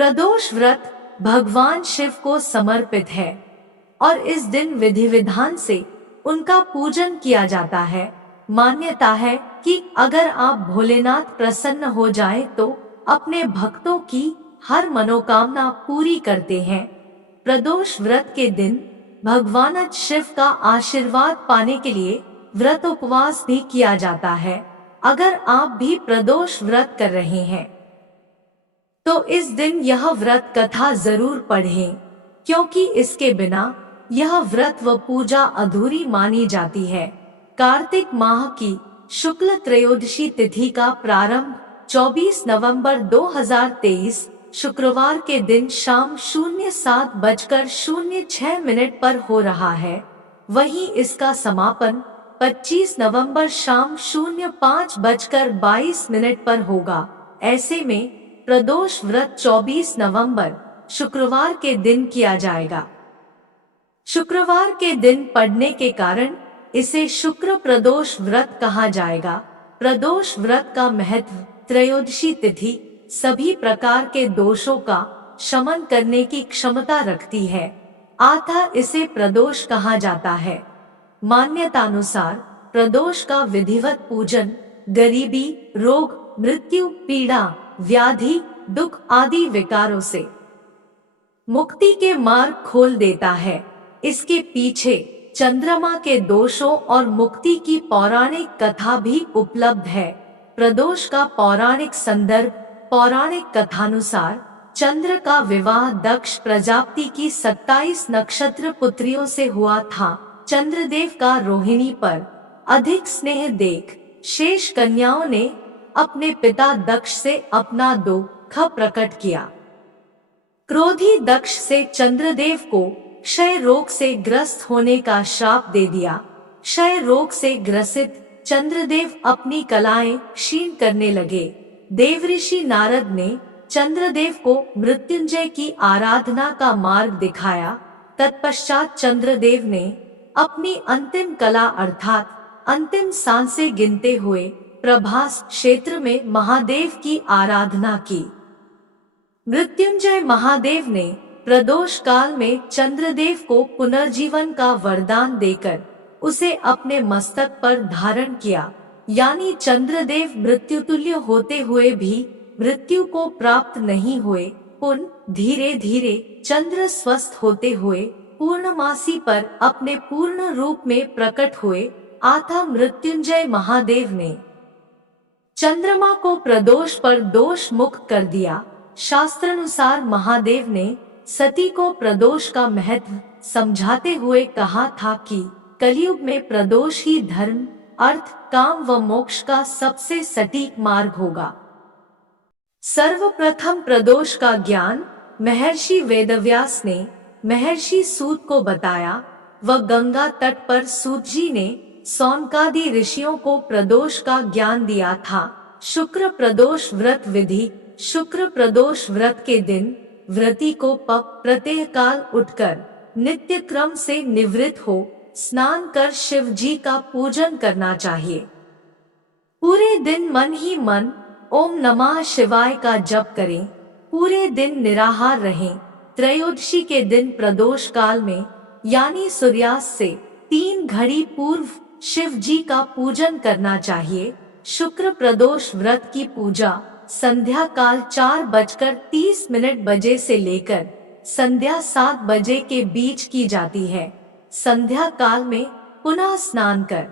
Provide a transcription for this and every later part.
प्रदोष व्रत भगवान शिव को समर्पित है और इस दिन विधि विधान से उनका पूजन किया जाता है। मान्यता है कि अगर आप भोलेनाथ प्रसन्न हो जाए तो अपने भक्तों की हर मनोकामना पूरी करते हैं। प्रदोष व्रत के दिन भगवान शिव का आशीर्वाद पाने के लिए व्रत उपवास भी किया जाता है। अगर आप भी प्रदोष व्रत कर रहे हैं तो इस दिन यह व्रत कथा जरूर पढ़ें, क्योंकि इसके बिना यह व्रत व पूजा अधूरी मानी जाती है। कार्तिक माह की शुक्ल त्रयोदशी तिथि का प्रारंभ 24 नवंबर 2023 शुक्रवार के दिन शाम 07:06 पर हो रहा है। वहीं इसका समापन 25 नवंबर शाम 05:22 पर होगा। ऐसे में प्रदोष व्रत 24 नवंबर शुक्रवार के दिन किया जाएगा। शुक्रवार के दिन पड़ने के कारण इसे शुक्र प्रदोष व्रत कहा जाएगा। प्रदोष व्रत का महत्व त्रयोदशी तिथि सभी प्रकार के दोषों का शमन करने की क्षमता रखती है, अतः इसे प्रदोष कहा जाता है। मान्यतानुसार प्रदोष का विधिवत पूजन गरीबी, रोग, मृत्यु, पीड़ा, व्याधि, दुख आदि विकारों से मुक्ति के मार्ग खोल देता है। इसके पीछे चंद्रमा के दोषों और मुक्ति की पौराणिक कथा भी उपलब्ध है। प्रदोष का पौराणिक संदर्भ पौराणिक कथानुसार चंद्र का विवाह दक्ष प्रजापति की 27 नक्षत्र पुत्रियों से हुआ था। चंद्रदेव का रोहिणी पर अधिक स्नेह देख शेष कन्याओं ने अपने पिता दक्ष से अपना दुख प्रकट किया। क्रोधी दक्ष से चंद्रदेव को क्षय रोग से ग्रस्त होने का श्राप दे दिया। क्षय रोग से ग्रसित चंद्रदेव अपनी कलाएं क्षीण करने लगे। देवऋषि नारद ने चंद्रदेव को मृत्युंजय की आराधना का मार्ग दिखाया। तत्पश्चात चंद्रदेव ने अपनी अंतिम कला अर्थात अंतिम सांसें गिनते हुए प्रभास क्षेत्र में महादेव की आराधना की। मृत्युंजय महादेव ने प्रदोष काल में चंद्रदेव को पुनर्जीवन का वरदान देकर उसे अपने मस्तक पर धारण किया, यानी चंद्रदेव मृत्युतुल्य होते हुए भी मृत्यु को प्राप्त नहीं हुए। पुनः धीरे धीरे चंद्र स्वस्थ होते हुए पूर्णमासी पर अपने पूर्ण रूप में प्रकट हुए, अतः मृत्युंजय महादेव ने चंद्रमा को प्रदोष पर दोष मुक्त कर दिया। शास्त्रानुसार महादेव ने सती को प्रदोष का महत्व समझाते हुए कहा था कि कलयुग में प्रदोष ही धर्म, अर्थ, काम व मोक्ष का सबसे सटीक मार्ग होगा। सर्वप्रथम प्रदोष का ज्ञान महर्षि वेदव्यास ने महर्षि सूत को बताया व गंगा तट पर सूत जी ने सौनकादि ऋषियों को प्रदोष का ज्ञान दिया था। शुक्र प्रदोष व्रत विधि। शुक्र प्रदोष व्रत के दिन व्रती को प्रत्यह काल उठकर नित्य क्रम से निवृत्त हो स्नान कर शिव जी का पूजन करना चाहिए। पूरे दिन मन ही मन ओम नमः शिवाय का जप करें। पूरे दिन निराहार रहें। त्रयोदशी के दिन प्रदोष काल में यानी सूर्यास्त से 3 घड़ी पूर्व शिव जी का पूजन करना चाहिए। शुक्र प्रदोष व्रत की पूजा संध्या काल 4:30 बजे से लेकर संध्या 7 बजे के बीच की जाती है। संध्या काल में पुनः स्नान कर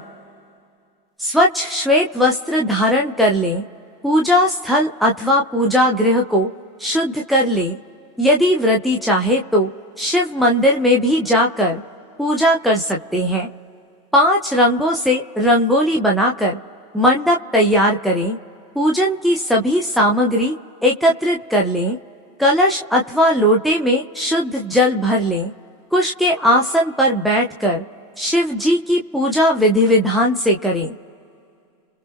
स्वच्छ श्वेत वस्त्र धारण कर ले। पूजा स्थल अथवा पूजा गृह को शुद्ध कर ले। यदि व्रती चाहे तो शिव मंदिर में भी जाकर पूजा कर सकते हैं। 5 रंगों से रंगोली बनाकर मंडप तैयार करें। पूजन की सभी सामग्री एकत्रित कर लें। कलश अथवा लोटे में शुद्ध जल भर लें। कुश के आसन पर बैठकर शिव जी की पूजा विधि विधान से करें।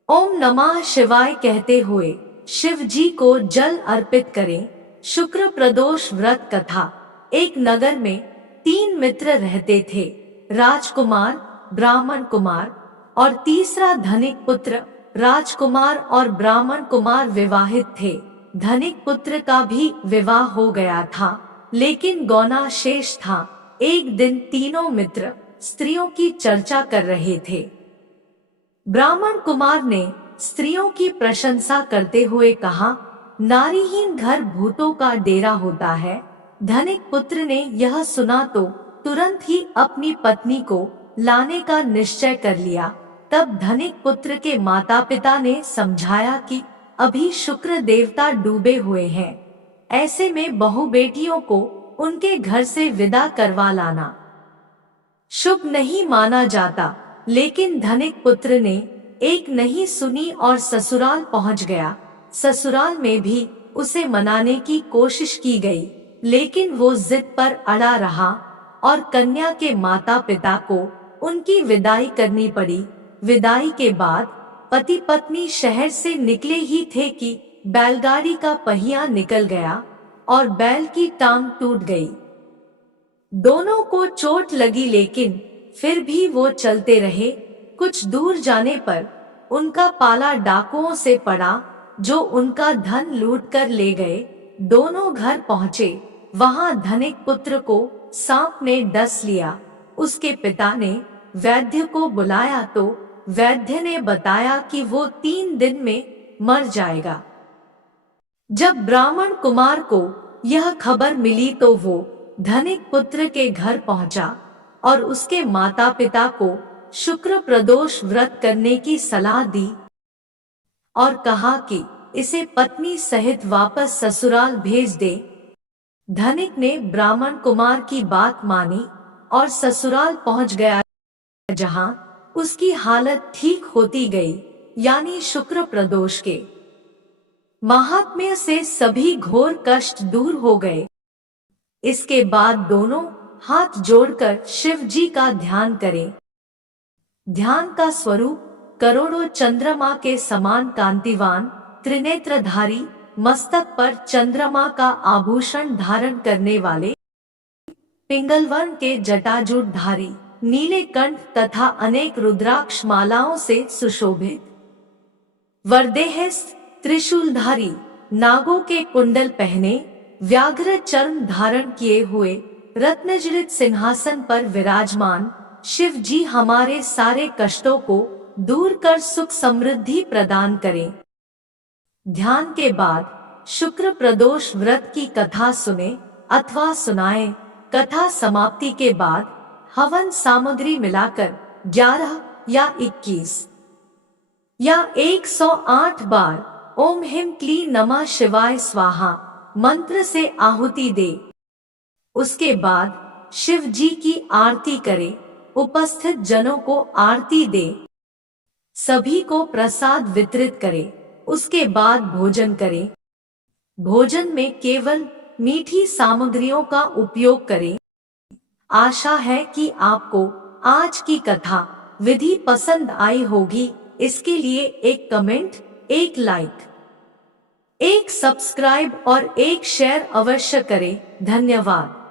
ओम नमः शिवाय कहते हुए शिव जी को जल अर्पित करें। शुक्र प्रदोष व्रत कथा। एक नगर में 3 मित्र रहते थे, राजकुमार, ब्राह्मण कुमार और तीसरा धनिक पुत्र। राजकुमार और ब्राह्मण कुमार विवाहित थे। धनिक पुत्र का भी विवाह हो गया था, लेकिन गौना शेष था। एक दिन तीनों मित्र स्त्रियों की चर्चा कर रहे थे। ब्राह्मण कुमार ने स्त्रियों की प्रशंसा करते हुए कहा, नारीहीन घर भूतों का डेरा होता है। धनिक पुत्र ने यह सुना तो तुरंत ही अपनी पत्नी को लाने का निश्चय कर लिया। तब धनिक पुत्र के माता पिता ने समझाया कि अभी शुक्र देवता डूबे हुए हैं, ऐसे में बहू बेटियों को उनके घर से विदा करवा लाना शुभ नहीं माना जाता। लेकिन धनिक पुत्र ने एक नहीं सुनी और ससुराल पहुंच गया। ससुराल में भी उसे मनाने की कोशिश की गई, लेकिन वो जिद पर अड़ा रहा और कन्या के माता पिता को उनकी विदाई करनी पड़ी। विदाई के बाद पति पत्नी शहर से निकले ही थे कि बैलगाड़ी का पहिया निकल गया और बैल की टांग टूट गई। दोनों को चोट लगी, लेकिन फिर भी वो चलते रहे। कुछ दूर जाने पर उनका पाला डाकुओं से पड़ा, जो उनका धन लूट कर ले गए। दोनों घर पहुँचे, वहां धनिक पुत्र को सांप ने डस लिया। उसके पिता ने वैद्य को बुलाया तो वैद्य ने बताया कि वो 3 दिन में मर जाएगा। जब ब्राह्मण कुमार को यह खबर मिली तो वो धनिक पुत्र के घर पहुंचा और उसके माता पिता को शुक्र प्रदोष व्रत करने की सलाह दी और कहा कि इसे पत्नी सहित वापस ससुराल भेज दे। धनिक ने ब्राह्मण कुमार की बात मानी और ससुराल पहुंच गया, जहां उसकी हालत ठीक होती गई, यानी शुक्र प्रदोष के महात्म्य से सभी घोर कष्ट दूर हो गए। इसके बाद दोनों हाथ जोड़कर शिव जी का ध्यान करें। ध्यान का स्वरूप करोड़ों चंद्रमा के समान कांतिवान, त्रिनेत्रधारी, मस्तक पर चंद्रमा का आभूषण धारण करने वाले, पिंगलवर्ण के जटाजूटधारी, नीले कंठ तथा अनेक रुद्राक्ष मालाओं से सुशोभित, वरदेहस्थ, त्रिशूलधारी, नागों के कुंडल पहने, व्याघ्र चर्म धारण किए हुए, रत्नजड़ित सिंहासन पर विराजमान शिव जी हमारे सारे कष्टों को दूर कर सुख समृद्धि प्रदान करें। ध्यान के बाद शुक्र प्रदोष व्रत की कथा सुने अथवा सुनाएं। कथा समाप्ति के बाद हवन सामग्री मिलाकर 11 या 21 या 108 बार ओम ह्रीं क्लीं नमः शिवाय स्वाहा मंत्र से आहुति दे। उसके बाद शिव जी की आरती करे, उपस्थित जनों को आरती दे, सभी को प्रसाद वितरित करे। उसके बाद भोजन करे। भोजन में केवल मीठी सामग्रियों का उपयोग करें। आशा है कि आपको आज की कथा विधि पसंद आई होगी। इसके लिए एक कमेंट, एक लाइक, एक सब्सक्राइब और एक शेयर अवश्य करें। धन्यवाद।